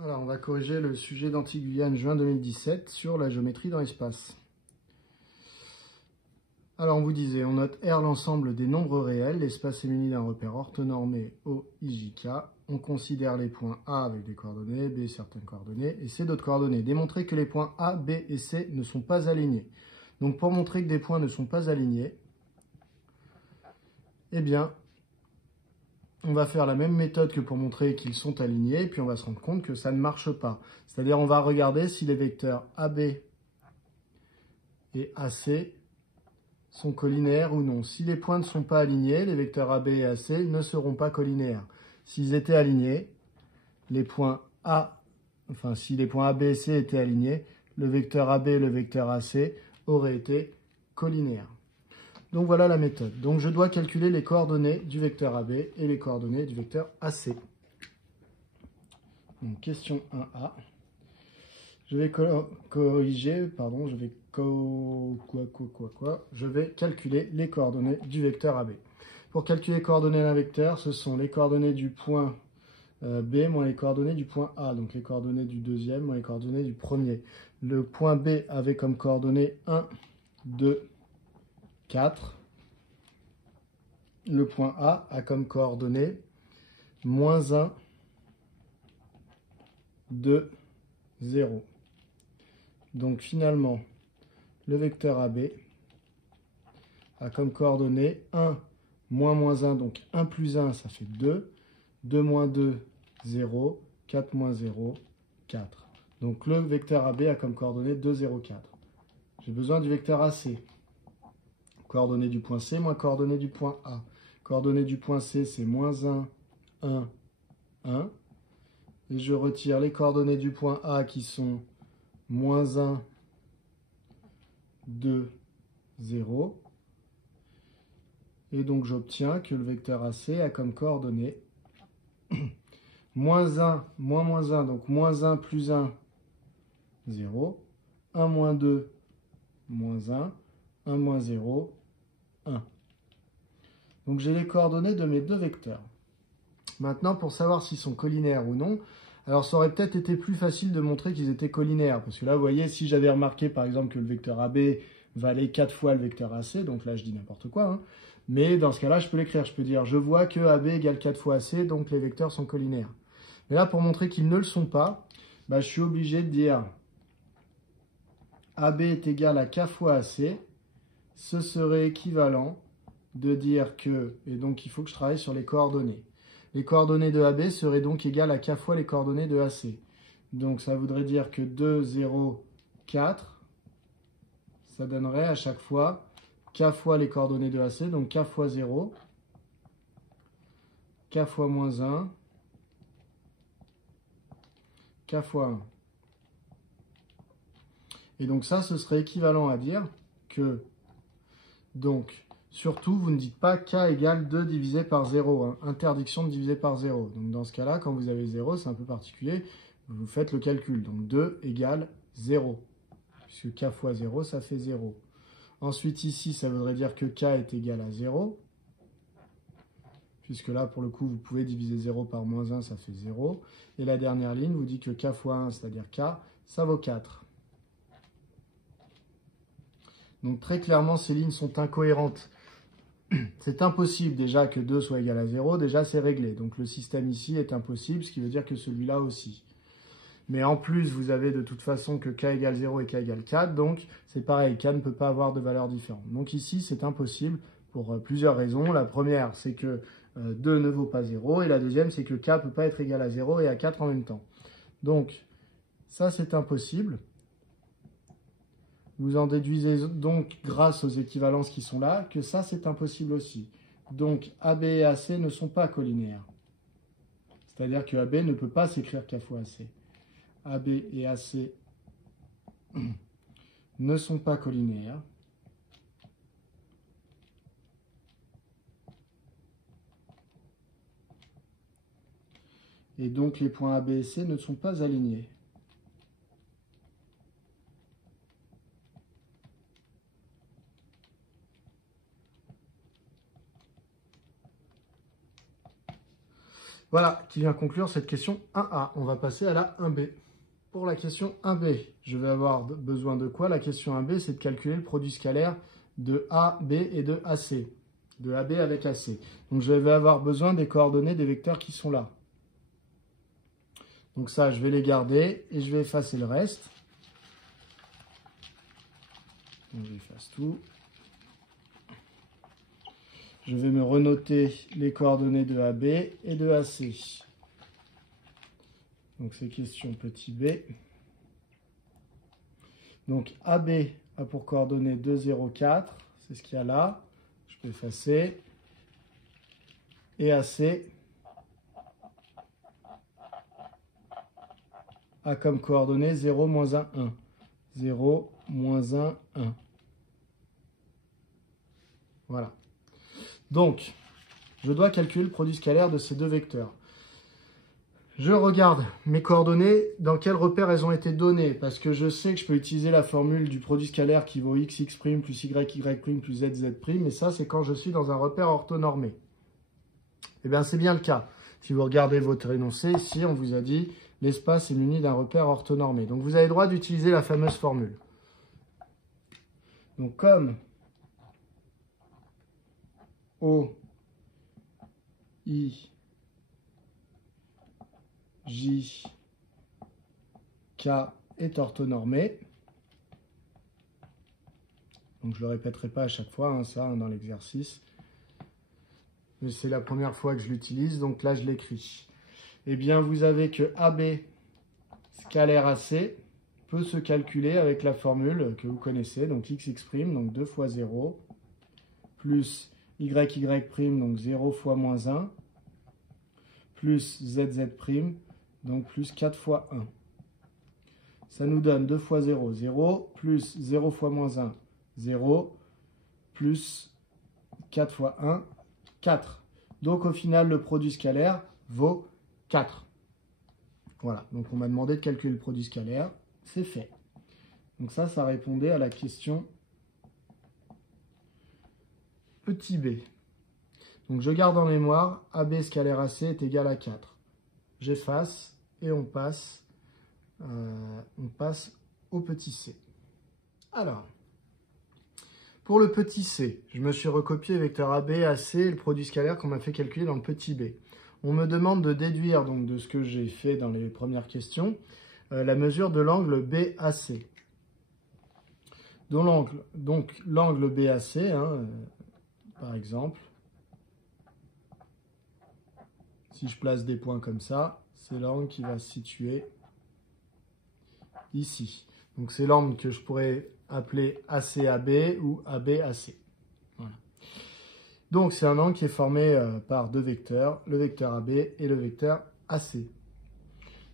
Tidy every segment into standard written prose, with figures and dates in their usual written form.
Alors, on va corriger le sujet d'Anti-Guyane juin 2017 sur la géométrie dans l'espace. Alors, on vous disait, on note R l'ensemble des nombres réels. L'espace est muni d'un repère orthonormé OIJK. On considère les points A avec des coordonnées, B certaines coordonnées et C d'autres coordonnées. Démontrer que les points A, B et C ne sont pas alignés. Donc, pour montrer que des points ne sont pas alignés, eh bien, on va faire la même méthode que pour montrer qu'ils sont alignés, et puis on va se rendre compte que ça ne marche pas. C'est-à-dire, on va regarder si les vecteurs AB et AC sont colinéaires ou non. Si les points ne sont pas alignés, les vecteurs AB et AC ne seront pas colinéaires. S'ils étaient alignés, les points A, enfin si les points AB et C étaient alignés, le vecteur AB et le vecteur AC auraient été colinéaires. Donc voilà la méthode. Donc je dois calculer les coordonnées du vecteur AB et les coordonnées du vecteur AC. Donc question 1A. Je vais corriger, pardon, je vais calculer les coordonnées du vecteur AB. Pour calculer les coordonnées d'un vecteur, ce sont les coordonnées du point B moins les coordonnées du point A. Donc les coordonnées du deuxième moins les coordonnées du premier. Le point B avait comme coordonnées 1, 2, 4. Le point A a comme coordonnées moins 1, 2, 0. Donc finalement, le vecteur AB a comme coordonnées 1, moins moins 1, donc 1 plus 1, ça fait 2. 2 moins 2, 0. 4 moins 0, 4. Donc le vecteur AB a comme coordonnées 2, 0, 4. J'ai besoin du vecteur AC. Coordonnées du point C moins coordonnées du point A. Coordonnées du point C, c'est moins 1, 1, 1. Et je retire les coordonnées du point A qui sont moins 1, 2, 0. Et donc j'obtiens que le vecteur AC a comme coordonnées moins 1, moins 1, donc moins 1 plus 1, 0. 1 moins 2, moins 1. 1 moins 0, 1. Donc j'ai les coordonnées de mes deux vecteurs. Maintenant, pour savoir s'ils sont colinéaires ou non, alors ça aurait peut-être été plus facile de montrer qu'ils étaient colinéaires. Parce que là, vous voyez, si j'avais remarqué par exemple que le vecteur AB valait 4 fois le vecteur AC, donc là je dis n'importe quoi, hein, mais dans ce cas-là, je peux l'écrire. Je peux dire, je vois que AB égale 4 fois AC, donc les vecteurs sont colinéaires. Mais là, pour montrer qu'ils ne le sont pas, bah, je suis obligé de dire AB est égal à K fois AC. Ce serait équivalent de dire que, et donc il faut que je travaille sur les coordonnées. Les coordonnées de AB seraient donc égales à K fois les coordonnées de AC. Donc ça voudrait dire que 2, 0, 4, ça donnerait à chaque fois K fois les coordonnées de AC, donc K fois 0, K fois moins 1, K fois 1. Et donc ça, ce serait équivalent à dire que, donc, surtout, vous ne dites pas K égale 2 divisé par 0. Hein. Interdiction de diviser par 0. Donc dans ce cas-là, quand vous avez 0, c'est un peu particulier. Vous faites le calcul. Donc 2 égale 0. Puisque K fois 0, ça fait 0. Ensuite, ici, ça voudrait dire que K est égal à 0. Puisque là, pour le coup, vous pouvez diviser 0 par moins 1, ça fait 0. Et la dernière ligne vous dit que K fois 1, c'est-à-dire K, ça vaut 4. Donc très clairement, ces lignes sont incohérentes. C'est impossible déjà que 2 soit égal à 0, déjà c'est réglé. Donc le système ici est impossible, ce qui veut dire que celui-là aussi. Mais en plus, vous avez de toute façon que K égale 0 et K égale 4, donc c'est pareil, K ne peut pas avoir de valeur différente. Donc ici, c'est impossible pour plusieurs raisons. La première, c'est que 2 ne vaut pas 0, et la deuxième, c'est que K ne peut pas être égal à 0 et à 4 en même temps. Donc, ça c'est impossible. Vous en déduisez donc, grâce aux équivalences qui sont là, que ça, c'est impossible aussi. Donc, AB et AC ne sont pas colinéaires. C'est-à-dire que AB ne peut pas s'écrire K fois AC. AB et AC ne sont pas colinéaires. Et donc, les points AB et C ne sont pas alignés. Voilà, qui vient conclure cette question 1A. On va passer à la 1B. Pour la question 1B, je vais avoir besoin de quoi? La question 1B, c'est de calculer le produit scalaire de AB et de AC. De AB avec AC. Donc, je vais avoir besoin des coordonnées des vecteurs qui sont là. Donc ça, je vais les garder et je vais effacer le reste. Donc, j'efface tout. Je vais me renoter les coordonnées de AB et de AC. Donc, c'est question petit b. Donc, AB a pour coordonnées 2, 0, 4. C'est ce qu'il y a là. Je peux effacer. Et AC a comme coordonnées 0, moins 1, 1. 0, moins 1, 1. Voilà. Donc, je dois calculer le produit scalaire de ces deux vecteurs. Je regarde mes coordonnées, dans quel repère elles ont été données, parce que je sais que je peux utiliser la formule du produit scalaire qui vaut x, x' plus y, y' plus z, z', et ça, c'est quand je suis dans un repère orthonormé. Eh bien, c'est bien le cas. Si vous regardez votre énoncé, ici, on vous a dit l'espace est muni d'un repère orthonormé. Donc, vous avez le droit d'utiliser la fameuse formule. Donc, comme O, I, J, K est orthonormé. Donc, je ne le répéterai pas à chaque fois, hein, ça, hein, dans l'exercice. Mais c'est la première fois que je l'utilise, donc là, je l'écris. Eh bien, vous avez que AB scalaire AC peut se calculer avec la formule que vous connaissez, donc x, x', donc 2 fois 0, plus y, y', donc 0 fois moins 1, plus z, z', donc plus 4 fois 1. Ça nous donne 2 fois 0, 0, plus 0 fois moins 1, 0, plus 4 fois 1, 4. Donc au final, le produit scalaire vaut 4. Voilà, donc on m'a demandé de calculer le produit scalaire, c'est fait. Donc ça répondait à la question petit b. Donc je garde en mémoire, AB scalaire AC est égal à 4. J'efface et on passe au petit c. Alors, pour le petit c, je me suis recopié le vecteur AB, AC et le produit scalaire qu'on m'a fait calculer dans le petit b. On me demande de déduire donc, de ce que j'ai fait dans les premières questions, la mesure de l'angle BAC. Donc l'angle BAC, hein, par exemple, si je place des points comme ça, c'est l'angle qui va se situer ici. Donc c'est l'angle que je pourrais appeler ACAB ou ABAC. Voilà. Donc c'est un angle qui est formé par deux vecteurs, le vecteur AB et le vecteur AC.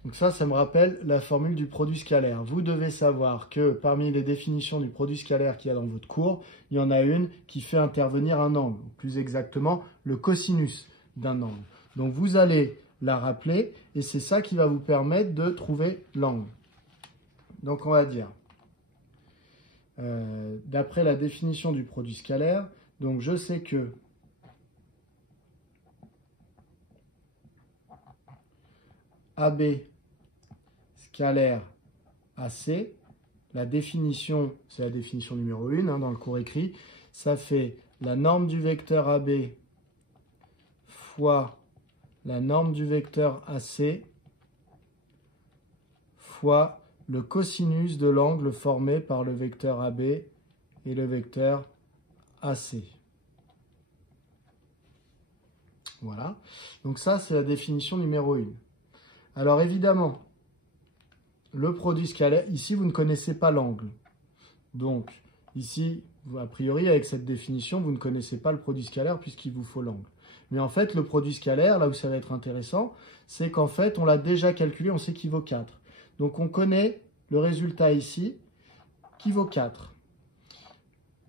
Donc ça me rappelle la formule du produit scalaire. Vous devez savoir que parmi les définitions du produit scalaire qu'il y a dans votre cours, il y en a une qui fait intervenir un angle, plus exactement le cosinus d'un angle. Donc vous allez la rappeler et c'est ça qui va vous permettre de trouver l'angle. Donc on va dire, d'après la définition du produit scalaire, donc je sais que AB scalaire AC, la définition, c'est la définition numéro 1 hein, dans le cours écrit, ça fait la norme du vecteur AB fois la norme du vecteur AC fois le cosinus de l'angle formé par le vecteur AB et le vecteur AC. Voilà, donc ça c'est la définition numéro 1. Alors évidemment, le produit scalaire, ici vous ne connaissez pas l'angle. Donc ici, a priori avec cette définition, vous ne connaissez pas le produit scalaire puisqu'il vous faut l'angle. Mais en fait, le produit scalaire, là où ça va être intéressant, c'est qu'en fait, on l'a déjà calculé, on sait qu'il vaut 4. Donc on connaît le résultat ici, qui vaut 4.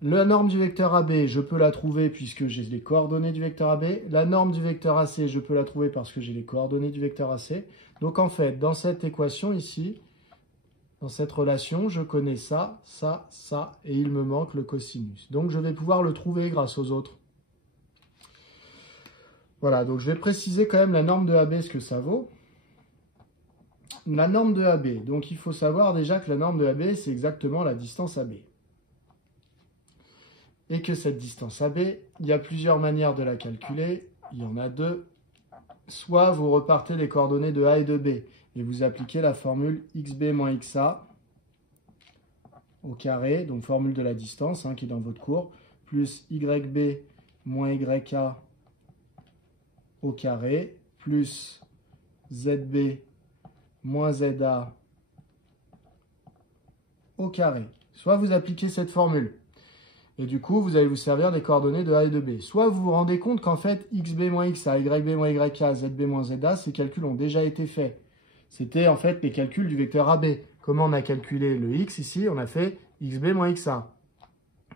La norme du vecteur AB, je peux la trouver puisque j'ai les coordonnées du vecteur AB. La norme du vecteur AC, je peux la trouver parce que j'ai les coordonnées du vecteur AC. Donc en fait, dans cette équation ici, dans cette relation, je connais ça, ça, ça, et il me manque le cosinus. Donc je vais pouvoir le trouver grâce aux autres. Voilà, donc je vais préciser quand même la norme de AB, ce que ça vaut. La norme de AB, donc il faut savoir déjà que la norme de AB, c'est exactement la distance AB. Et que cette distance AB, il y a plusieurs manières de la calculer. Il y en a deux. Soit vous repartez les coordonnées de A et de B et vous appliquez la formule XB moins XA au carré, donc formule de la distance qui est dans votre cours, plus YB moins YA au carré, plus ZB moins ZA au carré. Soit vous appliquez cette formule. Et du coup, vous allez vous servir des coordonnées de A et de B. Soit vous vous rendez compte qu'en fait, XB moins XA, YB moins YA, ZB moins ZA, ces calculs ont déjà été faits. C'était en fait les calculs du vecteur AB. Comment on a calculé le X ici? On a fait XB moins XA.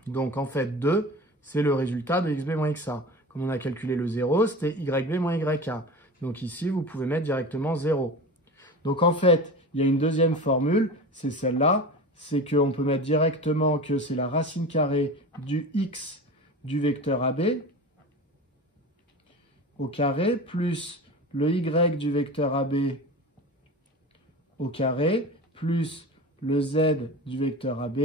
Donc en fait, 2, c'est le résultat de XB moins XA. Comme on a calculé le 0, c'était YB moins YA. Donc ici, vous pouvez mettre directement 0. Donc en fait, il y a une deuxième formule, c'est celle-là. C'est qu'on peut mettre directement que c'est la racine carrée du x du vecteur AB au carré plus le y du vecteur AB au carré plus le z du vecteur AB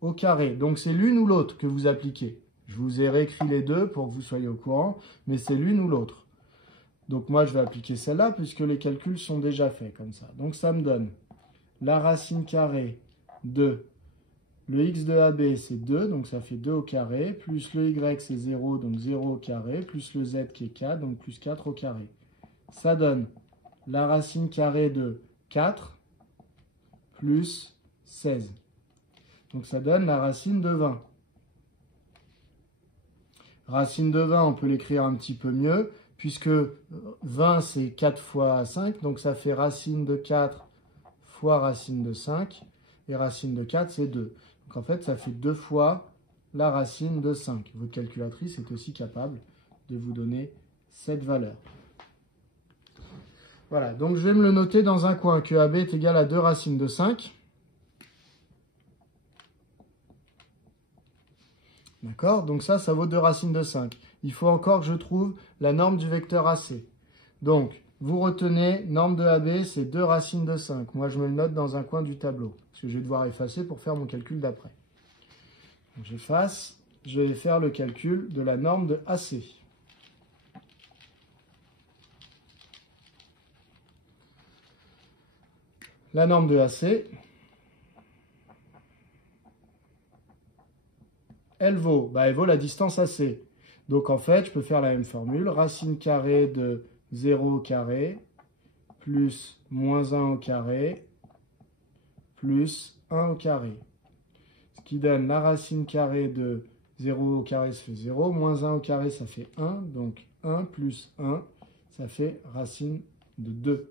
au carré. Donc c'est l'une ou l'autre que vous appliquez. Je vous ai réécrit les deux pour que vous soyez au courant, mais c'est l'une ou l'autre. Donc moi je vais appliquer celle-là puisque les calculs sont déjà faits comme ça. Donc ça me donne la racine carrée de le x de AB, c'est 2, donc ça fait 2 au carré, plus le y, c'est 0, donc 0 au carré, plus le z qui est 4, donc plus 4 au carré. Ça donne la racine carrée de 4 plus 16. Donc ça donne la racine de 20. Racine de 20, on peut l'écrire un petit peu mieux, puisque 20, c'est 4 fois 5, donc ça fait racine de 4 fois racine de 5, et racine de 4, c'est 2. Donc en fait, ça fait 2 fois la racine de 5. Votre calculatrice est aussi capable de vous donner cette valeur. Voilà, donc je vais me le noter dans un coin, que AB est égal à 2 racines de 5. D'accord? Donc ça vaut 2 racines de 5. Il faut encore que je trouve la norme du vecteur AC. Donc, vous retenez, norme de AB, c'est 2 racines de 5. Moi, je me le note dans un coin du tableau, parce que je vais devoir effacer pour faire mon calcul d'après. Donc, j'efface, je vais faire le calcul de la norme de AC. La norme de AC, elle vaut la distance AC. Donc, en fait, je peux faire la même formule, racine carrée de 0 au carré, plus moins 1 au carré, plus 1 au carré. Ce qui donne la racine carrée de 0 au carré, ça fait 0, moins 1 au carré, ça fait 1, donc 1 plus 1, ça fait racine de 2.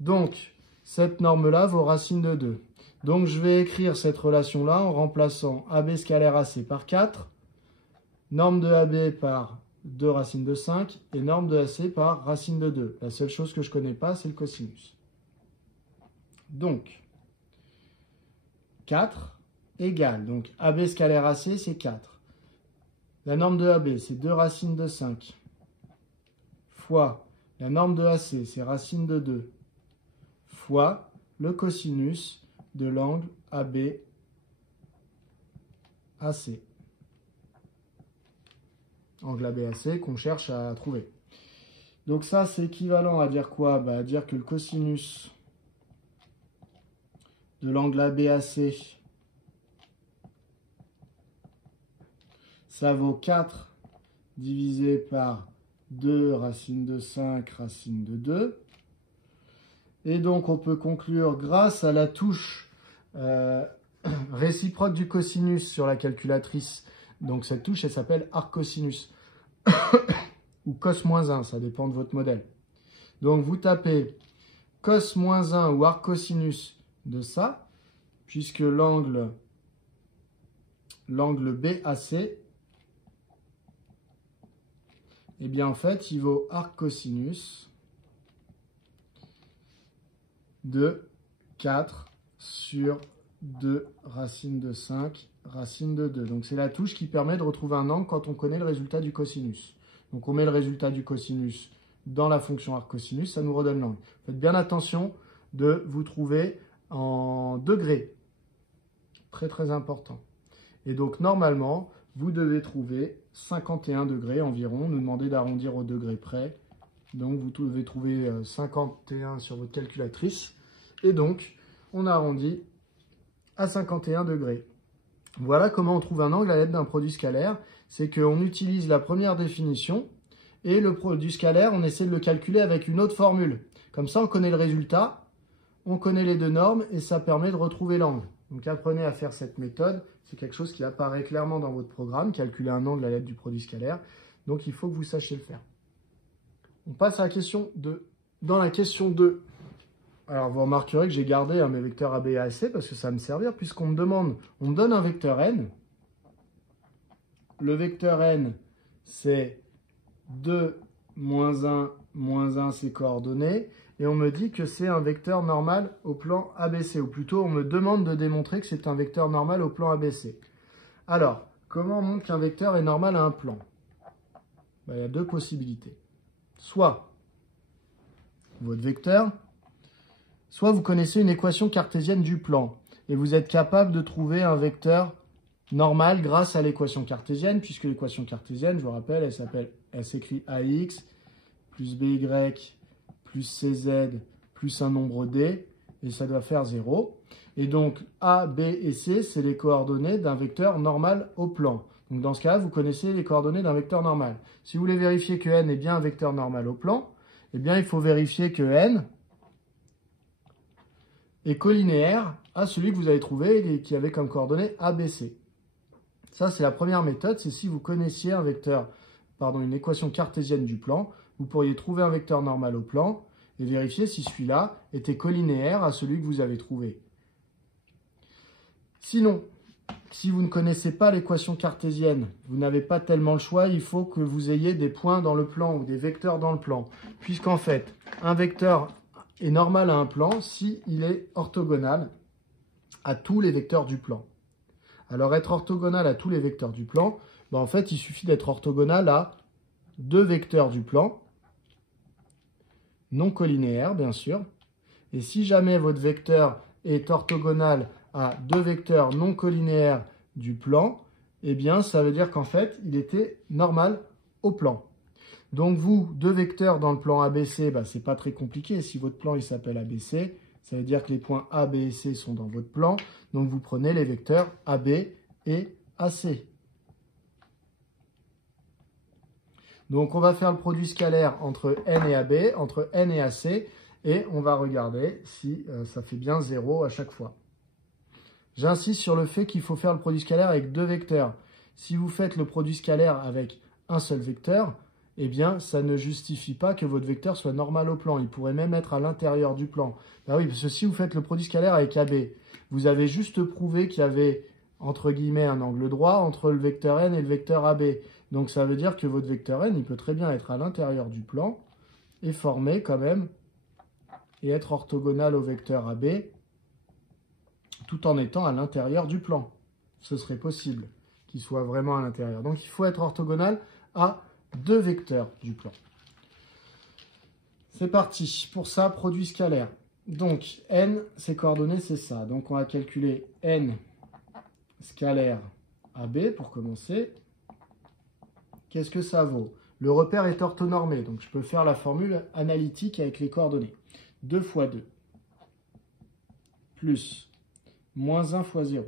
Donc, cette norme-là vaut racine de 2. Donc, je vais écrire cette relation-là en remplaçant AB scalaire AC par 4, norme de AB par 2 racines de 5 et norme de AC par racine de 2. La seule chose que je ne connais pas, c'est le cosinus. Donc, 4 égale, donc AB scalaire AC, c'est 4. La norme de AB, c'est 2 racines de 5 fois la norme de AC, c'est racine de 2, fois le cosinus de l'angle AB AC. Angle ABAC qu'on cherche à trouver. Donc ça, c'est équivalent à dire quoi? À dire que le cosinus de l'angle ABAC, ça vaut 4 divisé par 2 racine de 5 racine de 2. Et donc, on peut conclure grâce à la touche réciproque du cosinus sur la calculatrice. Donc, cette touche, elle s'appelle arc cosinus. Ou cos moins 1, ça dépend de votre modèle. Donc, vous tapez cos moins 1 ou arc cosinus de ça, puisque l'angle BAC, eh bien, en fait, il vaut arc cosinus de 4 sur 2 racine de 5 racine de 2. Donc, c'est la touche qui permet de retrouver un angle quand on connaît le résultat du cosinus. Donc on met le résultat du cosinus dans la fonction arc-cosinus, ça nous redonne l'angle. Faites bien attention de vous trouver en degrés. Très très important. Et donc normalement, vous devez trouver 51 degrés environ. Nous demander d'arrondir au degré près. Donc vous devez trouver 51 sur votre calculatrice. Et donc, on arrondit à 51 degrés. Voilà comment on trouve un angle à l'aide d'un produit scalaire. C'est qu'on utilise la première définition et le produit scalaire, on essaie de le calculer avec une autre formule. Comme ça, on connaît le résultat, on connaît les deux normes et ça permet de retrouver l'angle. Donc apprenez à faire cette méthode. C'est quelque chose qui apparaît clairement dans votre programme, calculer un angle à l'aide du produit scalaire. Donc il faut que vous sachiez le faire. On passe à la question 2. Dans la question 2, alors vous remarquerez que j'ai gardé mes vecteurs AB et AC parce que ça va me servir puisqu'on me demande, on me donne un vecteur n. Le vecteur n, c'est 2, moins 1, moins 1, ses coordonnées. Et on me dit que c'est un vecteur normal au plan ABC. Ou plutôt, on me demande de démontrer que c'est un vecteur normal au plan ABC. Alors, comment on montre qu'un vecteur est normal à un plan? Il y a deux possibilités. Soit votre vecteur, soit vous connaissez une équation cartésienne du plan. Et vous êtes capable de trouver un vecteur normal grâce à l'équation cartésienne, puisque l'équation cartésienne, je vous rappelle, elle s'écrit AX plus BY plus CZ plus un nombre D, et ça doit faire 0. Et donc, A, B et C, c'est les coordonnées d'un vecteur normal au plan. Donc dans ce cas-là, vous connaissez les coordonnées d'un vecteur normal. Si vous voulez vérifier que n est bien un vecteur normal au plan, eh bien, il faut vérifier que n est collinéaire à celui que vous avez trouvé et qui avait comme coordonnées ABC. Ça, c'est la première méthode, c'est si vous connaissiez une équation cartésienne du plan, vous pourriez trouver un vecteur normal au plan et vérifier si celui-là était collinéaire à celui que vous avez trouvé. Sinon, si vous ne connaissez pas l'équation cartésienne, vous n'avez pas tellement le choix, il faut que vous ayez des points dans le plan ou des vecteurs dans le plan. Puisqu'en fait, un vecteur est normal à un plan s'il est orthogonal à tous les vecteurs du plan. Alors, être orthogonal à tous les vecteurs du plan, en fait, il suffit d'être orthogonal à deux vecteurs du plan, non collinéaires, bien sûr. Et si jamais votre vecteur est orthogonal à deux vecteurs non collinéaires du plan, eh bien, ça veut dire qu'en fait, il était normal au plan. Donc, vous, deux vecteurs dans le plan ABC, c'est pas très compliqué. Si votre plan, il s'appelle ABC, ça veut dire que les points A, B et C sont dans votre plan. Donc, vous prenez les vecteurs AB et AC. Donc, on va faire le produit scalaire entre n et AB, entre n et AC, et on va regarder si ça fait bien 0 à chaque fois. J'insiste sur le fait qu'il faut faire le produit scalaire avec deux vecteurs. Si vous faites le produit scalaire avec un seul vecteur, eh bien, ça ne justifie pas que votre vecteur soit normal au plan. Il pourrait même être à l'intérieur du plan. Ben oui, parce que si vous faites le produit scalaire avec AB, vous avez juste prouvé qu'il y avait, entre guillemets, un angle droit entre le vecteur n et le vecteur AB. Donc, ça veut dire que votre vecteur n, il peut très bien être à l'intérieur du plan et former quand même et être orthogonal au vecteur AB tout en étant à l'intérieur du plan. Ce serait possible qu'il soit vraiment à l'intérieur. Donc, il faut être orthogonal à deux vecteurs du plan. C'est parti. Pour ça, produit scalaire. Donc, n, ses coordonnées, c'est ça. Donc, on va calculer n scalaire AB pour commencer. Qu'est-ce que ça vaut? Le repère est orthonormé, donc je peux faire la formule analytique avec les coordonnées. 2 fois 2 plus moins 1 fois 0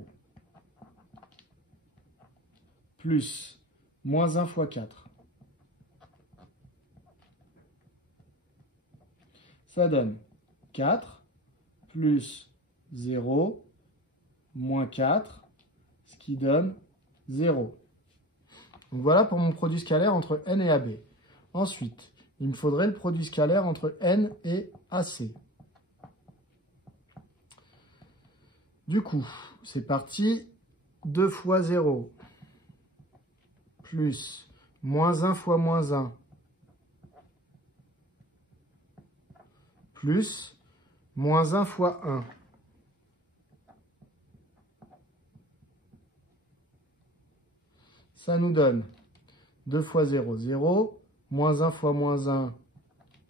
plus moins 1 fois 4. Ça donne 4 plus 0 moins 4, ce qui donne 0. Donc voilà pour mon produit scalaire entre n et AB. Ensuite, il me faudrait le produit scalaire entre n et AC. Du coup, c'est parti. 2 fois 0 plus moins 1 fois moins 1 plus moins 1 fois 1. Ça nous donne 2 fois 0, 0, moins 1 fois moins 1,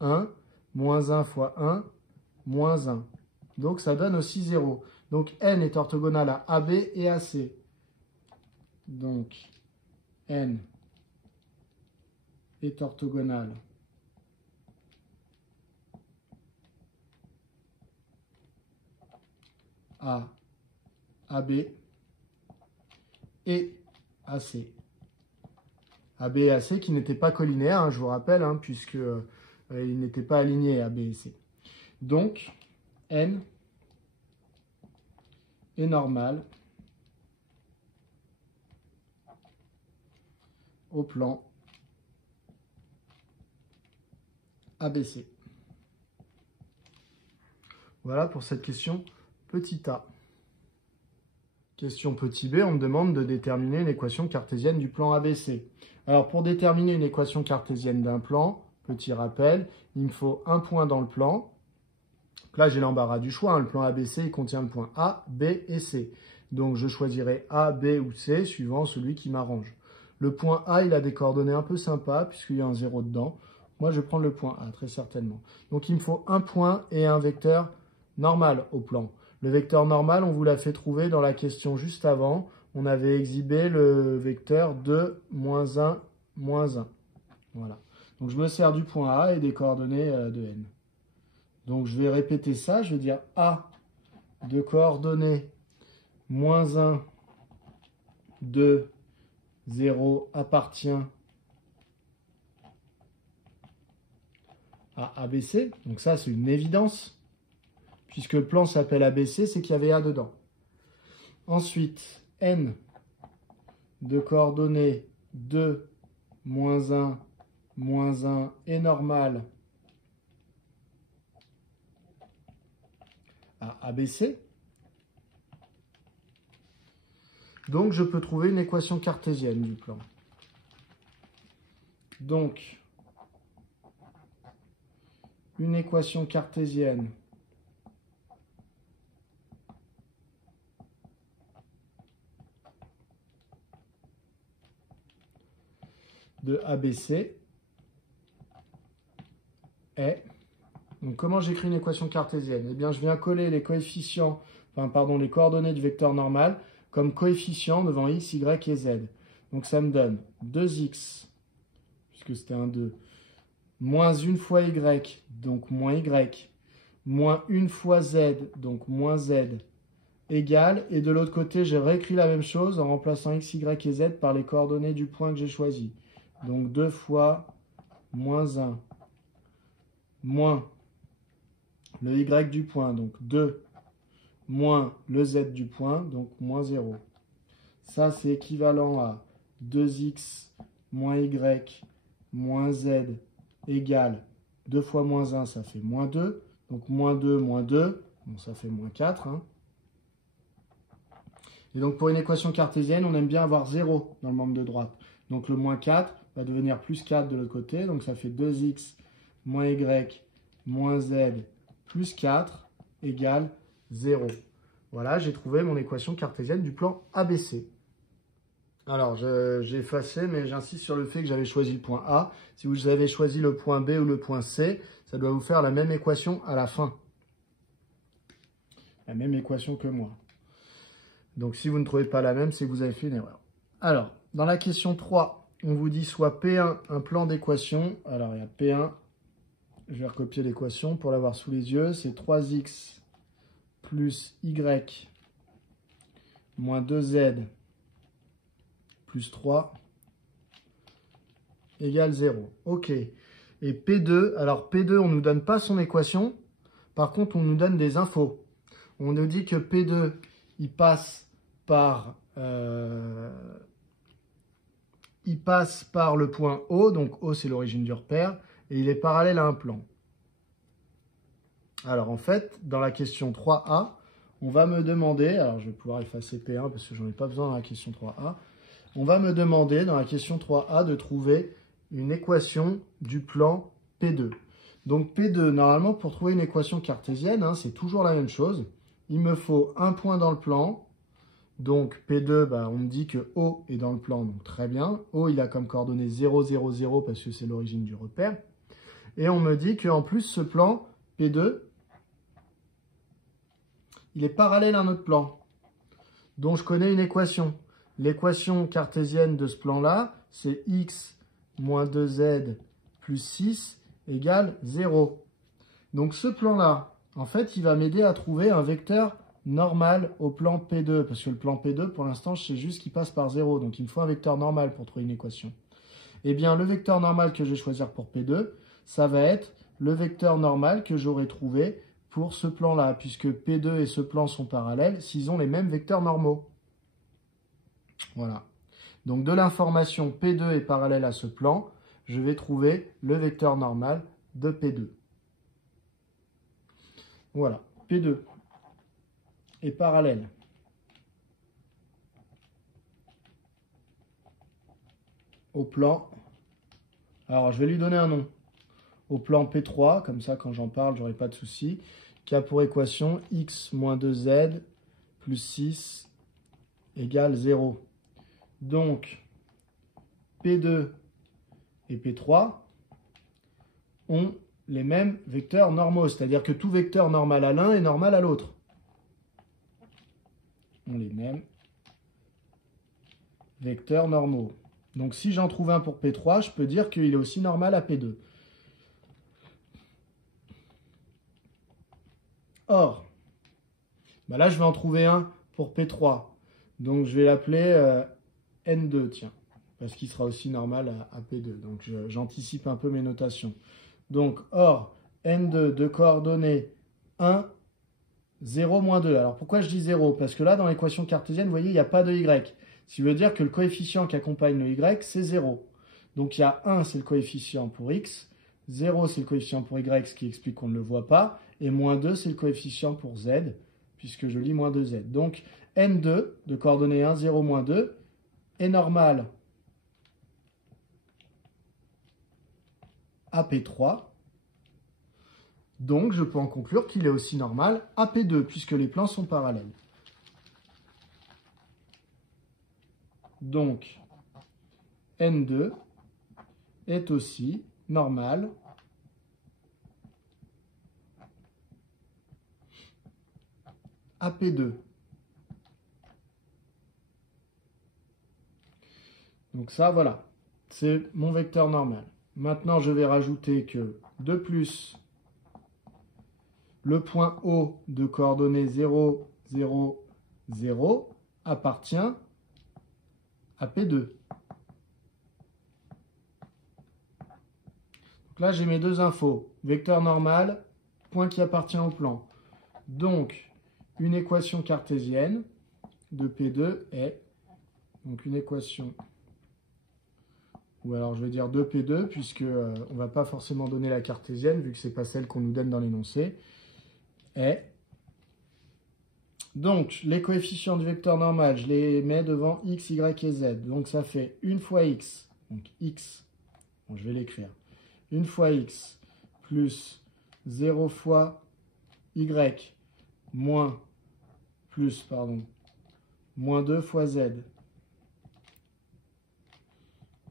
1, moins 1 fois 1, moins 1. Donc, ça donne aussi 0. Donc, n est orthogonal à AB et à C. Donc, n est orthogonal à AB et AC. AB et AC qui n'étaient pas collinéaires, hein, je vous rappelle, hein, puisque ils n'étaient pas alignés AB et C. Donc, n est normal au plan ABC. Voilà pour cette question petit a. Question petit b, on me demande de déterminer une équation cartésienne du plan ABC. Alors pour déterminer une équation cartésienne d'un plan, petit rappel, il me faut un point dans le plan. Là j'ai l'embarras du choix, hein. Le plan ABC il contient le point A, B et C. Donc je choisirai A, B ou C suivant celui qui m'arrange. Le point A il a des coordonnées un peu sympas puisqu'il y a un 0 dedans. Moi je vais prendre le point A très certainement. Donc il me faut un point et un vecteur normal au plan. Le vecteur normal, on vous l'a fait trouver dans la question juste avant. On avait exhibé le vecteur de moins 1, moins 1. Voilà. Donc, je me sers du point A et des coordonnées de n. Donc, je vais répéter ça. Je vais dire A de coordonnées moins 1, 2, 0 appartient à ABC. Donc, ça, c'est une évidence. Puisque le plan s'appelle ABC, c'est qu'il y avait A dedans. Ensuite, n de coordonnées 2, moins 1, moins 1 est normal à ABC. Donc, je peux trouver une équation cartésienne du plan. Donc, une équation cartésienne de ABC est... Donc, comment j'écris une équation cartésienne? Eh bien, je viens coller les coefficients, les coordonnées du vecteur normal comme coefficients devant x, y et z. Donc, ça me donne 2x, puisque c'était un 2, moins 1 fois y, donc moins y, moins 1 fois z, donc moins z, égale, et de l'autre côté, j'ai réécrit la même chose en remplaçant x, y et z par les coordonnées du point que j'ai choisi. Donc 2 fois moins 1, moins le y du point, donc 2, moins le z du point, donc moins 0. Ça, c'est équivalent à 2x moins y moins z égale 2 fois moins 1, ça fait moins 2. Donc moins 2, bon, ça fait moins 4. Hein. Et donc pour une équation cartésienne, on aime bien avoir 0 dans le membre de droite. Donc le moins 4 va devenir plus 4 de l'autre côté. Donc ça fait 2x moins y moins z plus 4 égale 0. Voilà, j'ai trouvé mon équation cartésienne du plan ABC. Alors, j'ai effacé, mais j'insiste sur le fait que j'avais choisi le point A. Si vous avez choisi le point B ou le point C, ça doit vous faire la même équation à la fin. La même équation que moi. Donc, si vous ne trouvez pas la même, c'est que vous avez fait une erreur. Alors, dans la question 3, on vous dit soit P1, un plan d'équation. Alors, il y a P1. Je vais recopier l'équation pour l'avoir sous les yeux. C'est 3x plus y moins 2z plus 3 égale 0. OK. Et P2, alors P2, on ne nous donne pas son équation. Par contre, on nous donne des infos. On nous dit que P2, il passe par le point O. Donc O, c'est l'origine du repère. Et il est parallèle à un plan. Alors en fait, dans la question 3A, on va me demander, alors je vais pouvoir effacer P1 parce que j'en ai pas besoin dans la question 3A, on va me demander dans la question 3A de trouver une équation du plan P2. Donc P2, normalement pour trouver une équation cartésienne, hein, c'est toujours la même chose. Il me faut un point dans le plan Donc P2, bah, on me dit que O est dans le plan, donc très bien. O, il a comme coordonnée 0, 0, 0 parce que c'est l'origine du repère. Et on me dit qu'en plus, ce plan P2, il est parallèle à notre plan, dont je connais une équation. L'équation cartésienne de ce plan-là, c'est x moins 2z plus 6 égale 0. Donc ce plan-là, en fait, il va m'aider à trouver un vecteur normal au plan P2, parce que le plan P2, pour l'instant, je sais juste qu'il passe par 0, donc il me faut un vecteur normal pour trouver une équation. Eh bien, le vecteur normal que je vais choisir pour P2, ça va être le vecteur normal que j'aurais trouvé pour ce plan-là, puisque P2 et ce plan sont parallèles s'ils ont les mêmes vecteurs normaux. Voilà. Donc de l'information P2 est parallèle à ce plan, je vais trouver le vecteur normal de P2. Voilà, P2 est parallèle au plan, alors je vais lui donner un nom, au plan P3, comme ça quand j'en parle, j'aurai pas de souci, qui a pour équation x moins 2z plus 6 égale 0. Donc, P2 et P3 ont les mêmes vecteurs normaux, c'est-à-dire que tout vecteur normal à l'un est normal à l'autre. Ont les mêmes vecteurs normaux. Donc, si j'en trouve un pour P3, je peux dire qu'il est aussi normal à P2. Or, bah là, je vais en trouver un pour P3. Donc, je vais l'appeler N2, tiens, parce qu'il sera aussi normal à P2. Donc, j'anticipe un peu mes notations. Donc, or, N2 de coordonnées 1, 0, moins 2. Alors, pourquoi je dis 0? Parce que là, dans l'équation cartésienne, vous voyez, il n'y a pas de Y. Ce qui veut dire que le coefficient qui accompagne le Y, c'est 0. Donc, il y a 1, c'est le coefficient pour X. 0, c'est le coefficient pour Y, ce qui explique qu'on ne le voit pas. Et moins 2, c'est le coefficient pour Z, puisque je lis moins 2Z. Donc, N2 de coordonnées 1, 0, moins 2 est normal à P3. Donc, je peux en conclure qu'il est aussi normal à P2, puisque les plans sont parallèles. Donc, N2 est aussi normal à P2. Donc ça, voilà, c'est mon vecteur normal. Maintenant, je vais rajouter que, de plus, le point O de coordonnées 0, 0, 0 appartient à P2. Donc là, j'ai mes deux infos. Vecteur normal, point qui appartient au plan. Donc, une équation cartésienne de P2 est, donc une équation, ou alors je vais dire de P2, puisque on ne va pas forcément donner la cartésienne, vu que ce n'est pas celle qu'on nous donne dans l'énoncé, est, donc les coefficients du vecteur normal, je les mets devant x, y et z. Donc ça fait 1 fois x, donc x, bon, je vais l'écrire, 1 fois x plus 0 fois y moins, moins 2 fois z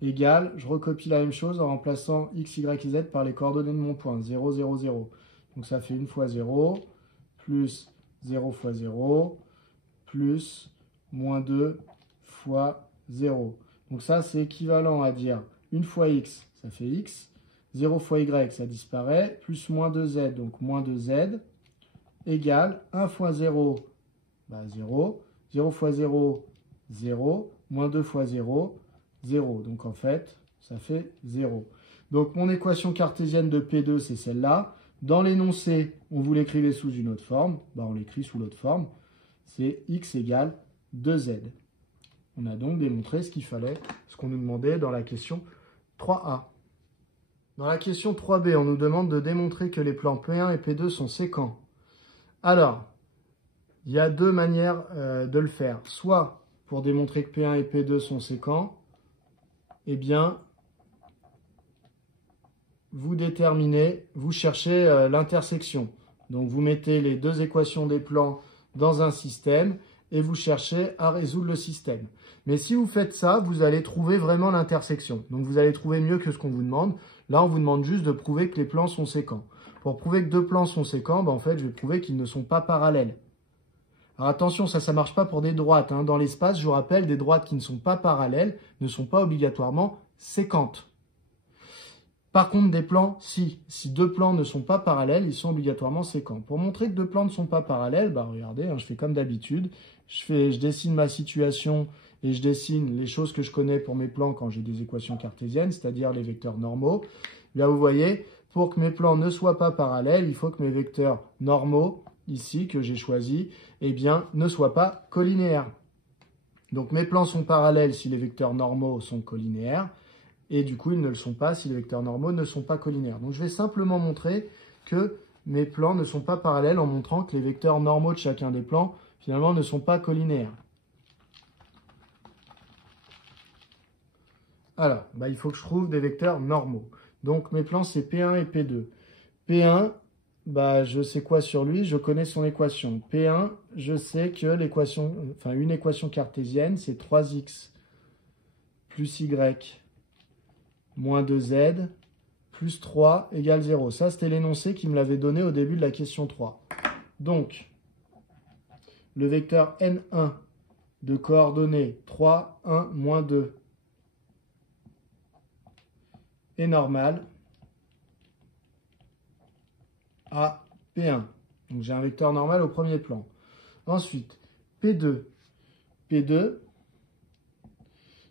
égale, je recopie la même chose en remplaçant x, y et z par les coordonnées de mon point, 0, 0, 0. Donc ça fait 1 fois 0, plus 0 fois 0, plus moins 2 fois 0. Donc ça, c'est équivalent à dire 1 fois x, ça fait x, 0 fois y, ça disparaît, plus moins 2z, donc moins 2z, égale 1 fois 0, bah 0, 0 fois 0, 0, moins 2 fois 0, 0. Donc en fait, ça fait 0. Donc mon équation cartésienne de P2, c'est celle-là. Dans l'énoncé, on vous l'écrivait sous une autre forme. Bah, on l'écrit sous l'autre forme. C'est x égale 2z. On a donc démontré ce qu'il fallait, ce qu'on nous demandait dans la question 3a. Dans la question 3b, on nous demande de démontrer que les plans P1 et P2 sont séquents. Alors, il y a deux manières de le faire. Soit pour démontrer que P1 et P2 sont séquents, eh bien, vous déterminez, vous cherchez l'intersection. Donc, vous mettez les deux équations des plans dans un système et vous cherchez à résoudre le système. Mais si vous faites ça, vous allez trouver vraiment l'intersection. Donc vous allez trouver mieux que ce qu'on vous demande. Là, on vous demande juste de prouver que les plans sont séquents. Pour prouver que deux plans sont séquents, ben en fait, je vais prouver qu'ils ne sont pas parallèles. Alors attention, ça ne marche pas pour des droites. Hein. Dans l'espace, je vous rappelle, des droites qui ne sont pas parallèles ne sont pas obligatoirement séquentes. Par contre, des plans, si deux plans ne sont pas parallèles, ils sont obligatoirement séquents. Pour montrer que deux plans ne sont pas parallèles, bah regardez, hein, je fais comme d'habitude. Je dessine ma situation et je dessine les choses que je connais pour mes plans quand j'ai des équations cartésiennes, c'est-à-dire les vecteurs normaux. Là, vous voyez, pour que mes plans ne soient pas parallèles, il faut que mes vecteurs normaux, ici, que j'ai choisis, eh bien, ne soient pas collinéaires. Donc, mes plans sont parallèles si les vecteurs normaux sont collinéaires. Et du coup, ils ne le sont pas si les vecteurs normaux ne sont pas collinéaires. Donc, je vais simplement montrer que mes plans ne sont pas parallèles en montrant que les vecteurs normaux de chacun des plans, finalement, ne sont pas collinéaires. Alors, bah, il faut que je trouve des vecteurs normaux. Donc, mes plans, c'est P1 et P2. P1, bah, je sais quoi sur lui? Je connais son équation. P1, je sais que l'équation, enfin, une équation cartésienne, c'est 3x plus y moins 2z plus 3 égale 0. Ça, c'était l'énoncé qui me l'avait donné au début de la question 3. Donc, le vecteur N1 de coordonnées 3, 1, moins 2 est normal à P1. Donc, j'ai un vecteur normal au premier plan. Ensuite, P2. P2,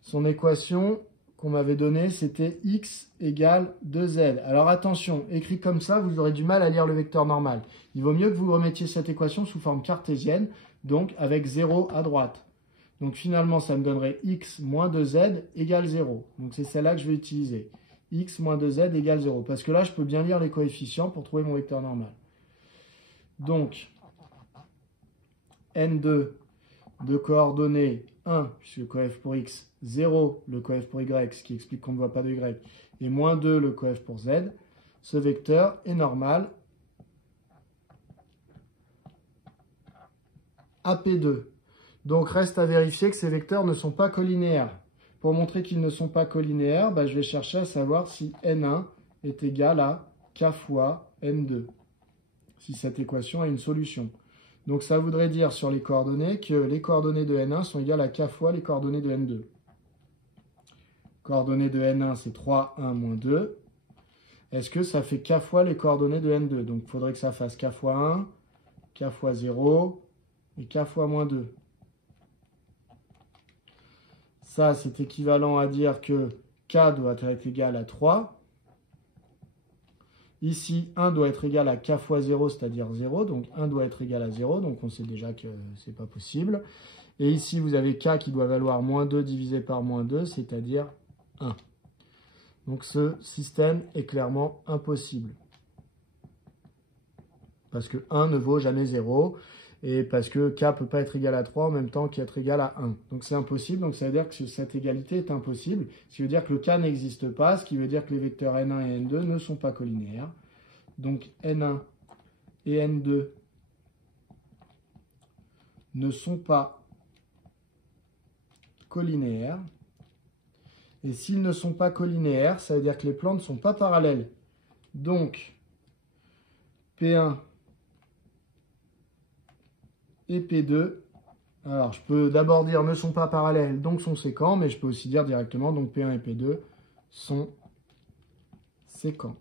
son équation qu'on m'avait donnée, c'était x égale 2z. Alors attention, écrit comme ça, vous aurez du mal à lire le vecteur normal. Il vaut mieux que vous remettiez cette équation sous forme cartésienne, donc avec 0 à droite. Donc finalement, ça me donnerait x moins 2z égale 0. Donc c'est celle-là que je vais utiliser. X moins 2z égale 0. Parce que là, je peux bien lire les coefficients pour trouver mon vecteur normal. Donc, N2 de coordonnées 1, puisque le coef pour x, 0, le coef pour y, ce qui explique qu'on ne voit pas de y, et moins 2, le coef pour z, ce vecteur est normal à P2. Donc, reste à vérifier que ces vecteurs ne sont pas collinéaires. Pour montrer qu'ils ne sont pas collinéaires, bah, je vais chercher à savoir si N1 est égal à K fois N2, si cette équation a une solution. Donc ça voudrait dire sur les coordonnées que les coordonnées de N1 sont égales à K fois les coordonnées de N2. Coordonnées de N1, c'est 3, 1, moins 2. Est-ce que ça fait K fois les coordonnées de N2? Donc il faudrait que ça fasse K fois 1, K fois 0 et K fois moins 2. Ça, c'est équivalent à dire que K doit être égal à 3. Ici, 1 doit être égal à K fois 0, c'est-à-dire 0. Donc, 1 doit être égal à 0. Donc, on sait déjà que ce n'est pas possible. Et ici, vous avez K qui doit valoir moins 2 divisé par moins 2, c'est-à-dire 1. Donc, ce système est clairement impossible. Parce que 1 ne vaut jamais 0. Et parce que K ne peut pas être égal à 3 en même temps qu'être égal à 1. Donc, c'est impossible. Donc, ça veut dire que cette égalité est impossible. Ce qui veut dire que le K n'existe pas. Ce qui veut dire que les vecteurs N1 et N2 ne sont pas collinéaires. Donc, N1 et N2 ne sont pas collinéaires. Et s'ils ne sont pas collinéaires, ça veut dire que les plans ne sont pas parallèles. Donc, P1 et P2, alors je peux d'abord dire ne sont pas parallèles, donc sont séquents, mais je peux aussi dire directement, donc P1 et P2 sont séquents.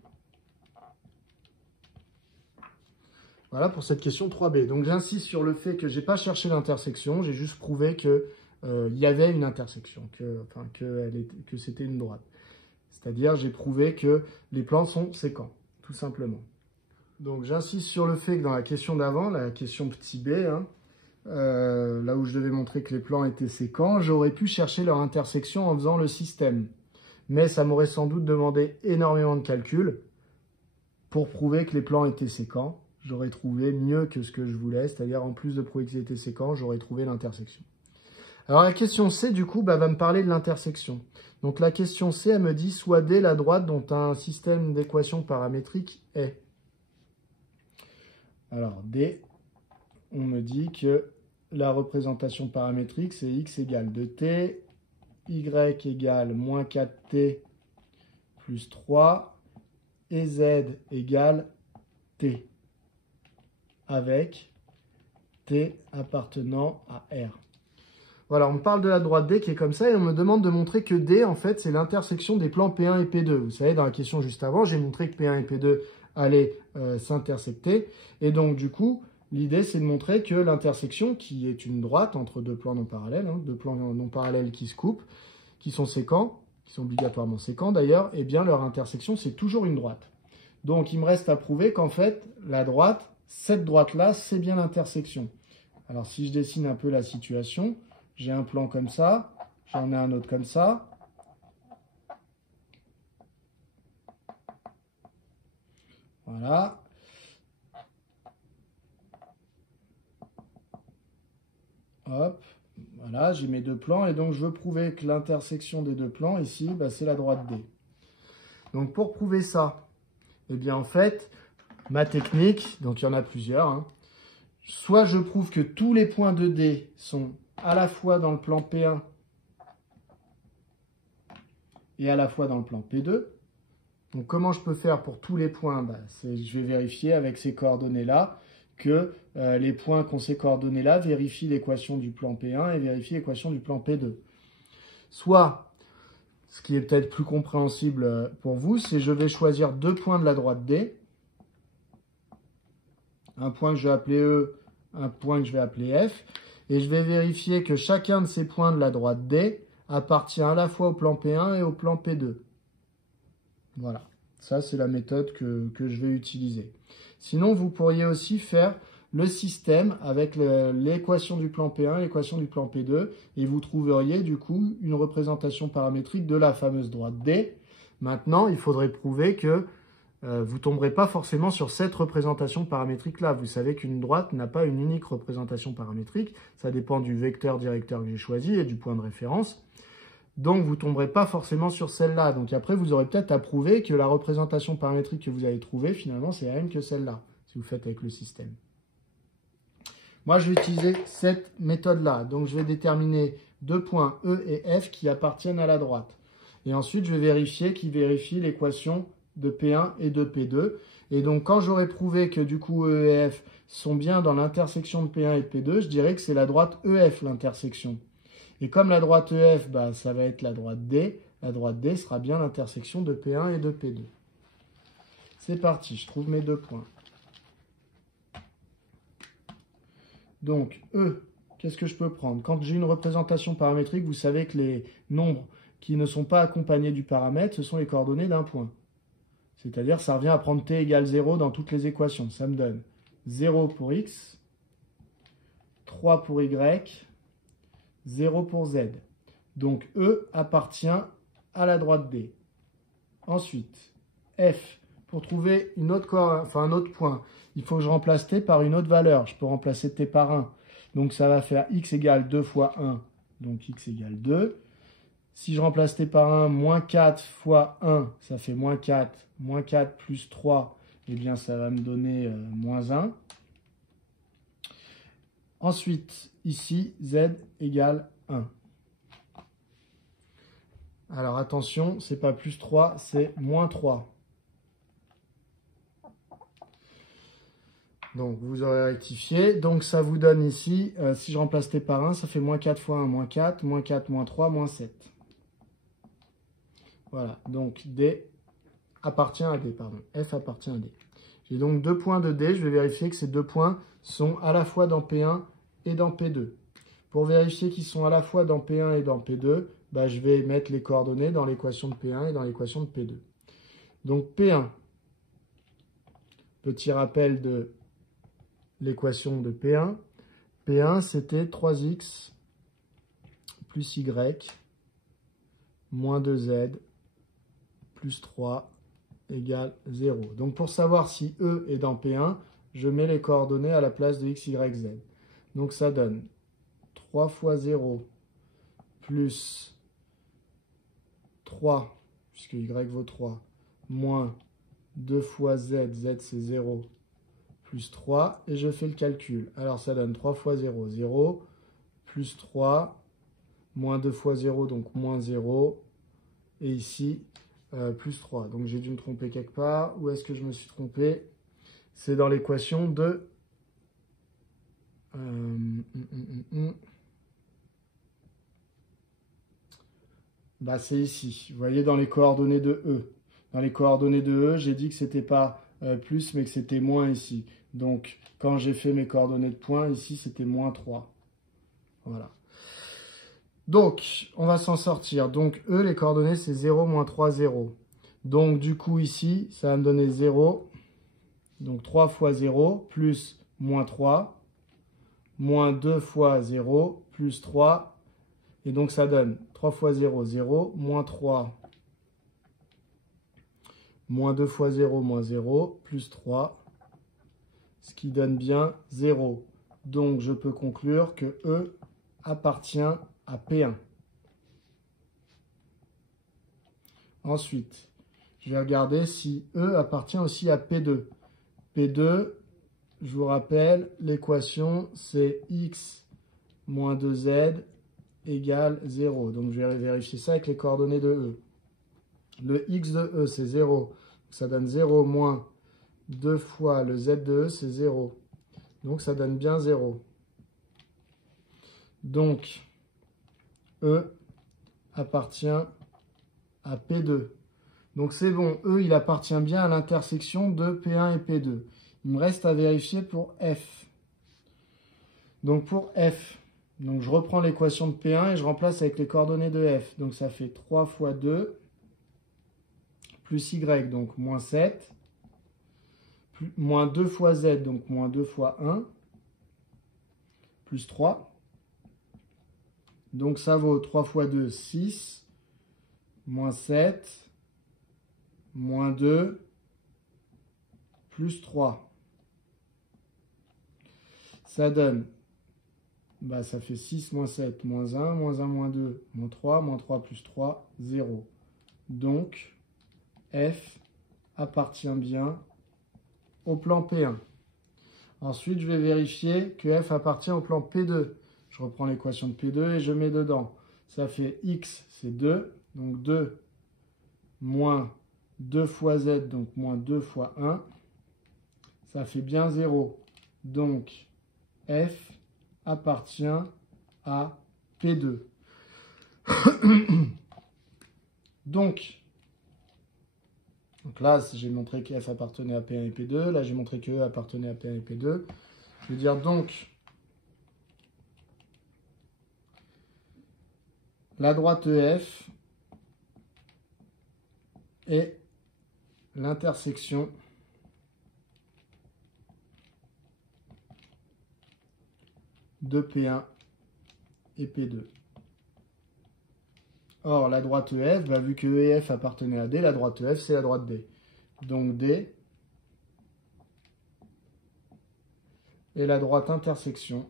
Voilà pour cette question 3b. Donc j'insiste sur le fait que je n'ai pas cherché l'intersection, j'ai juste prouvé qu'il y avait une intersection, que c'était une droite. C'est-à-dire j'ai prouvé que les plans sont séquents, tout simplement. Donc j'insiste sur le fait que dans la question d'avant, la question petit b, hein, là où je devais montrer que les plans étaient séquents, j'aurais pu chercher leur intersection en faisant le système. Mais ça m'aurait sans doute demandé énormément de calculs pour prouver que les plans étaient séquents. J'aurais trouvé mieux que ce que je voulais, c'est-à-dire en plus de prouver qu'ils étaient séquents, j'aurais trouvé l'intersection. Alors la question C, du coup, va me parler de l'intersection. Donc la question C, elle me dit soit D la droite dont un système d'équations paramétriques est. Alors D, on me dit que la représentation paramétrique, c'est x égale 2t, y égale moins 4t plus 3, et z égale t, avec t appartenant à R. Voilà, on me parle de la droite D qui est comme ça, et on me demande de montrer que D, en fait, c'est l'intersection des plans P1 et P2. Vous savez, dans la question juste avant, j'ai montré que P1 et P2 allaient s'intersecter. Et donc, du coup, l'idée, c'est de montrer que l'intersection, qui est une droite entre deux plans non parallèles, deux plans non parallèles qui se coupent, qui sont sécants, qui sont obligatoirement sécants d'ailleurs, eh bien, leur intersection, c'est toujours une droite. Donc, il me reste à prouver qu'en fait, la droite, cette droite-là, c'est bien l'intersection. Alors, si je dessine un peu la situation, j'ai un plan comme ça, j'en ai un autre comme ça. Voilà. Hop, voilà, j'ai mes deux plans, et donc je veux prouver que l'intersection des deux plans, ici, bah, c'est la droite D. Donc, pour prouver ça, eh bien, en fait, ma technique, donc il y en a plusieurs, hein, soit je prouve que tous les points de D sont à la fois dans le plan P1 et à la fois dans le plan P2. Donc, comment je peux faire pour tous les points? Bah, je vais vérifier avec ces coordonnées-là que les points qui ont ces coordonnées-là vérifient l'équation du plan P1 et vérifient l'équation du plan P2. Soit, ce qui est peut-être plus compréhensible pour vous, c'est je vais choisir deux points de la droite D. Un point que je vais appeler E, un point que je vais appeler F. Et je vais vérifier que chacun de ces points de la droite D appartient à la fois au plan P1 et au plan P2. Voilà, ça c'est la méthode que je vais utiliser. Sinon, vous pourriez aussi faire le système avec l'équation du plan P1 et l'équation du plan P2, et vous trouveriez du coup une représentation paramétrique de la fameuse droite D. Maintenant, il faudrait prouver que vous ne tomberez pas forcément sur cette représentation paramétrique-là. Vous savez qu'une droite n'a pas une unique représentation paramétrique. Ça dépend du vecteur directeur que j'ai choisi et du point de référence. Donc, vous ne tomberez pas forcément sur celle-là. Donc, après, vous aurez peut-être à prouver que la représentation paramétrique que vous avez trouvée, finalement, c'est la même que celle-là, si vous faites avec le système. Moi, je vais utiliser cette méthode-là. Donc, je vais déterminer deux points E et F qui appartiennent à la droite. Et ensuite, je vais vérifier qu'ils vérifient l'équation de P1 et de P2. Et donc, quand j'aurai prouvé que du coup E et F sont bien dans l'intersection de P1 et de P2, je dirais que c'est la droite EF l'intersection. Et comme la droite EF, bah, ça va être la droite D, la droite D sera bien l'intersection de P1 et de P2. C'est parti, je trouve mes deux points. Donc, E, qu'est-ce que je peux prendre? Quand j'ai une représentation paramétrique, vous savez que les nombres qui ne sont pas accompagnés du paramètre, ce sont les coordonnées d'un point. C'est-à-dire, ça revient à prendre t égale 0 dans toutes les équations. Ça me donne 0 pour x, 3 pour y, 0 pour z. Donc, E appartient à la droite D. Ensuite, F, pour trouver un autre point, il faut que je remplace t par une autre valeur. Je peux remplacer t par 1. Donc, ça va faire x égale 2 fois 1. Donc, x égale 2. Si je remplace t par 1, moins 4 fois 1, ça fait moins 4. Moins 4 plus 3, eh bien, ça va me donner moins 1. Ensuite, ici, z égale 1. Alors, attention, ce n'est pas plus 3, c'est moins 3. Donc, vous aurez rectifié. Donc, ça vous donne ici, si je remplace t par 1, ça fait moins 4 fois 1, moins 4, moins 4, moins 3, moins 7. Voilà, donc D appartient à D, pardon. F appartient à D. J'ai donc deux points de D. Je vais vérifier que ces deux points sont à la fois dans P1 et dans P2. Pour vérifier qu'ils sont à la fois dans P1 et dans P2, bah, je vais mettre les coordonnées dans l'équation de P1 et dans l'équation de P2. Donc P1, petit rappel de l'équation de P1. P1, c'était 3x plus y moins 2z plus 3 égale 0. Donc, pour savoir si E est dans P1, je mets les coordonnées à la place de x, y, z. Donc, ça donne 3 fois 0 plus 3, puisque y vaut 3, moins 2 fois z, z c'est 0, plus 3, et je fais le calcul. Alors ça donne 3 fois 0, 0, plus 3, moins 2 fois 0, donc moins 0, et ici, plus 3. Donc j'ai dû me tromper quelque part. Où est-ce que je me suis trompé? C'est dans l'équation de... Bah, c'est ici. Vous voyez dans les coordonnées de E. Dans les coordonnées de E, j'ai dit que c'était pas plus, mais que c'était moins ici. Donc, quand j'ai fait mes coordonnées de points, ici, c'était moins 3. Voilà. Donc, on va s'en sortir. Donc, E, les coordonnées, c'est 0, moins 3, 0. Donc, du coup, ici, ça va me donner 0. Donc, 3 fois 0, plus moins 3, moins 2 fois 0, plus 3. Et donc, ça donne 3 fois 0, 0, moins 3, moins 2 fois 0, moins 0, plus 3, ce qui donne bien 0. Donc, je peux conclure que E appartient à P1. Ensuite, je vais regarder si E appartient aussi à P2. P2, je vous rappelle, l'équation, c'est x moins 2z égale 0. Donc, je vais vérifier ça avec les coordonnées de E. Le x de E, c'est 0. Ça donne 0 moins 2 fois le z de E, c'est 0. Donc, ça donne bien 0. Donc, E appartient à P2. Donc, c'est bon. E, il appartient bien à l'intersection de P1 et P2. Il me reste à vérifier pour F. Donc, pour F, donc je reprends l'équation de P1 et je remplace avec les coordonnées de F. Donc, ça fait 3 fois 2 plus Y, donc moins 7, moins 2 fois Z, donc moins 2 fois 1, plus 3. Donc, ça vaut 3 fois 2, 6, moins 7, moins 2, plus 3. Ça donne, bah, ça fait 6 moins 7, moins 1, moins 2, moins 3 plus 3, 0. Donc, F appartient bien au plan P1. Ensuite, je vais vérifier que F appartient au plan P2. Je reprends l'équation de P2 et je mets dedans. Ça fait X, c'est 2. Donc 2 moins 2 fois Z, donc moins 2 fois 1. Ça fait bien 0. Donc, F appartient à P2. Donc là, j'ai montré que F appartenait à P1 et P2. Là, j'ai montré que E appartenait à P1 et P2. Je vais dire donc, la droite EF est l'intersection de P1 et P2. Or, la droite EF, bah, vu que E et F appartenaient à D, la droite EF, c'est la droite D. Donc D est la droite intersection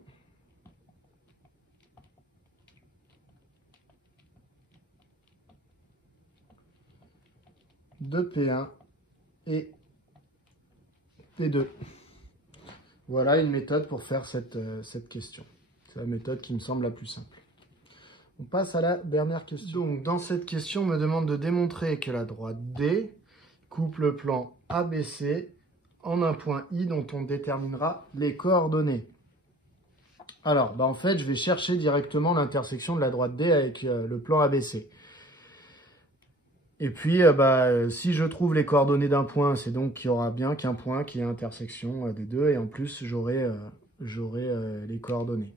de P1 et P2. Voilà une méthode pour faire cette question. C'est la méthode qui me semble la plus simple. On passe à la dernière question. Donc, dans cette question, on me demande de démontrer que la droite D coupe le plan ABC en un point I dont on déterminera les coordonnées. Alors, bah en fait, je vais chercher directement l'intersection de la droite D avec le plan ABC. Et puis, si je trouve les coordonnées d'un point, c'est donc qu'il y aura bien qu'un point qui est intersection des deux. Et en plus, j'aurai les coordonnées.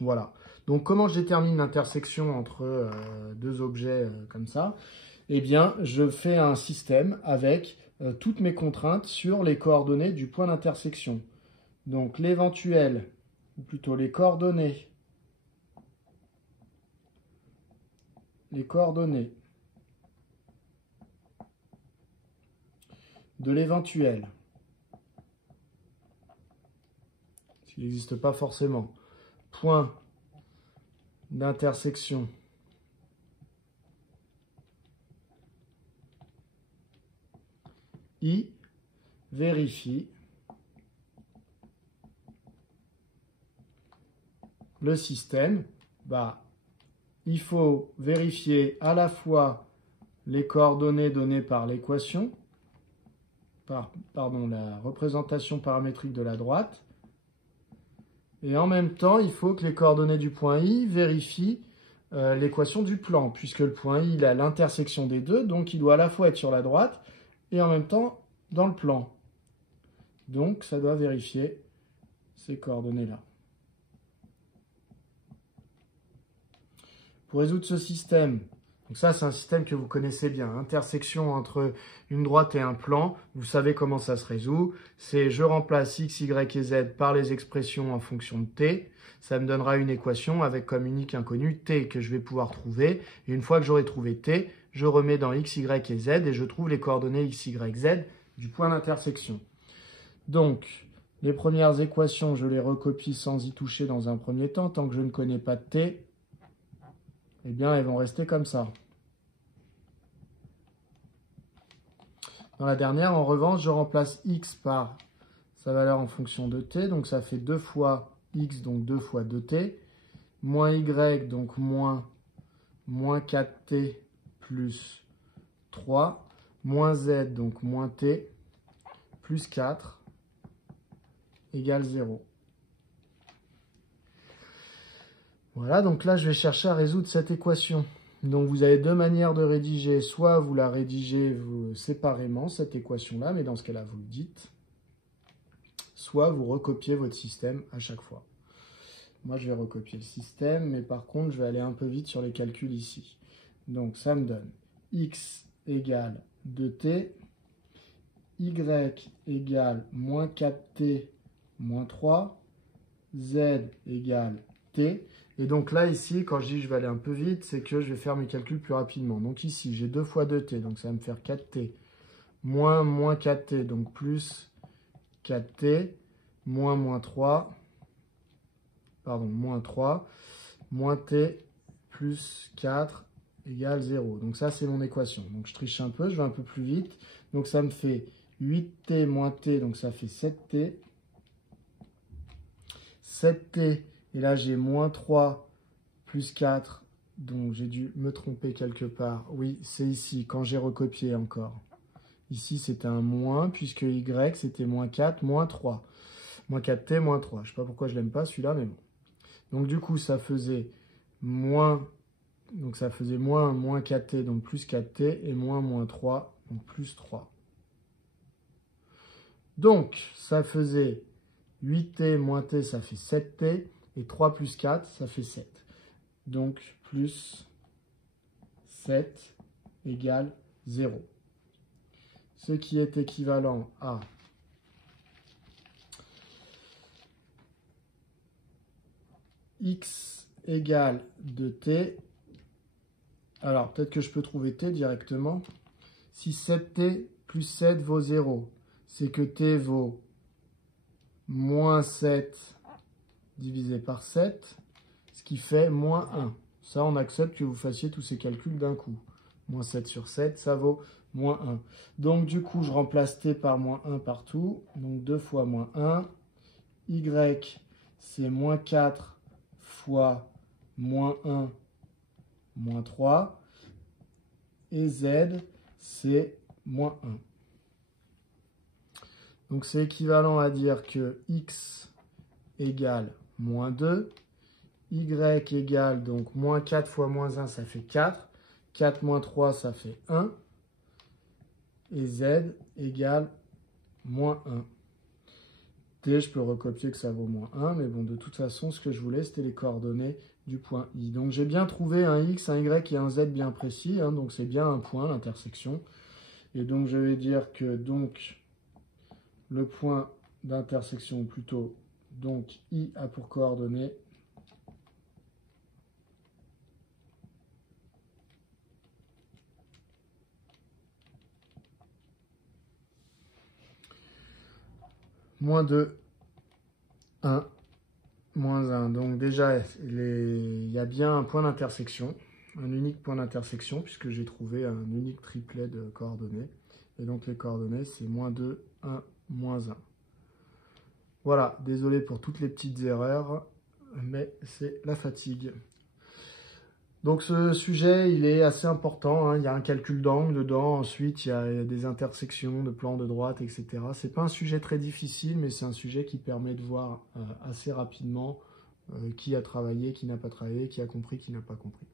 Voilà. Donc, comment je détermine l'intersection entre deux objets comme ça? Eh bien, je fais un système avec toutes mes contraintes sur les coordonnées du point d'intersection. Donc, l'éventuel, ou plutôt les coordonnées de l'éventuel, s'il n'existe pas forcément, point d'intersection I vérifie le système, bah, il faut vérifier à la fois les coordonnées données par l'équation, pardon, la représentation paramétrique de la droite, et en même temps, il faut que les coordonnées du point I vérifient l'équation du plan, puisque le point I il a l'intersection des deux, donc il doit à la fois être sur la droite et en même temps dans le plan. Donc ça doit vérifier ces coordonnées-là. Pour résoudre ce système, donc ça c'est un système que vous connaissez bien, intersection entre une droite et un plan, vous savez comment ça se résout, c'est je remplace x, y et z par les expressions en fonction de t, ça me donnera une équation avec comme unique inconnu t que je vais pouvoir trouver, et une fois que j'aurai trouvé t, je remets dans x, y et z et je trouve les coordonnées x, y, z du point d'intersection. Donc, les premières équations, je les recopie sans y toucher dans un premier temps, tant que je ne connais pas de t, eh bien, elles vont rester comme ça. Dans la dernière, en revanche, je remplace x par sa valeur en fonction de t, donc ça fait 2 fois x, donc 2 fois 2t, moins y, donc moins 4t plus 3, moins z, donc moins t, plus 4, égale 0. Voilà, donc là, je vais chercher à résoudre cette équation. Donc, vous avez deux manières de rédiger. Soit vous la rédigez séparément, cette équation-là, mais dans ce cas-là, vous le dites. Soit vous recopiez votre système à chaque fois. Moi, je vais recopier le système, mais par contre, je vais aller un peu vite sur les calculs ici. Donc, ça me donne x égale 2t, y égale moins 4t moins 3, z égale t. Et donc là, ici, quand je dis je vais aller un peu vite, c'est que je vais faire mes calculs plus rapidement. Donc ici, j'ai 2 fois 2t, donc ça va me faire 4t, moins 4t, donc plus 4t, moins 3, pardon, moins 3, moins t, plus 4, égale 0. Donc ça, c'est mon équation. Donc je triche un peu, je vais un peu plus vite. Donc ça me fait 8t moins t, donc ça fait 7t. 7t, et là j'ai moins 3 plus 4, donc j'ai dû me tromper quelque part. Oui, c'est ici, quand j'ai recopié encore. Ici c'était un moins, puisque y c'était moins 4, moins 3. Moins 4t, moins 3. Je ne sais pas pourquoi je l'aime pas celui-là, mais bon. Donc du coup, ça faisait moins, donc ça faisait moins 4t, donc plus 4t, et moins 3, donc plus 3. Donc, ça faisait 8t moins t, ça fait 7t, et 3 plus 4, ça fait 7. Donc, plus 7 égale 0. Ce qui est équivalent à x égale 2t. Alors, peut-être que je peux trouver t directement. Si 7t plus 7 vaut 0, c'est que t vaut moins 7 divisé par 7, ce qui fait moins 1. Ça, on accepte que vous fassiez tous ces calculs d'un coup. Moins 7 sur 7, ça vaut moins 1. Donc, du coup, je remplace t par moins 1 partout. Donc, 2 fois moins 1. Y, c'est moins 4 fois moins 1, moins 3. Et z, c'est moins 1. Donc, c'est équivalent à dire que x égale moins 2. Y égale donc moins 4 fois moins 1, ça fait 4. 4 moins 3, ça fait 1. Et z égale moins 1. T, je peux recopier que ça vaut moins 1, mais bon, de toute façon, ce que je voulais, c'était les coordonnées du point I. Donc, j'ai bien trouvé un X, un Y et un Z bien précis, hein, donc c'est bien un point, l'intersection. Et donc, je vais dire que donc, le point d'intersection, ou plutôt, donc, I a pour coordonnées moins 2, 1, moins 1. Donc déjà, il y a bien un point d'intersection, un unique point d'intersection, puisque j'ai trouvé un unique triplet de coordonnées. Et donc les coordonnées, c'est moins 2, 1, moins 1. Voilà, désolé pour toutes les petites erreurs. mais c'est la fatigue. Donc ce sujet, il est assez important, hein. Il y a un calcul d'angle dedans, ensuite il y a des intersections de plans de droite, etc. C'est pas un sujet très difficile, mais c'est un sujet qui permet de voir assez rapidement qui a travaillé, qui n'a pas travaillé, qui a compris, qui n'a pas compris.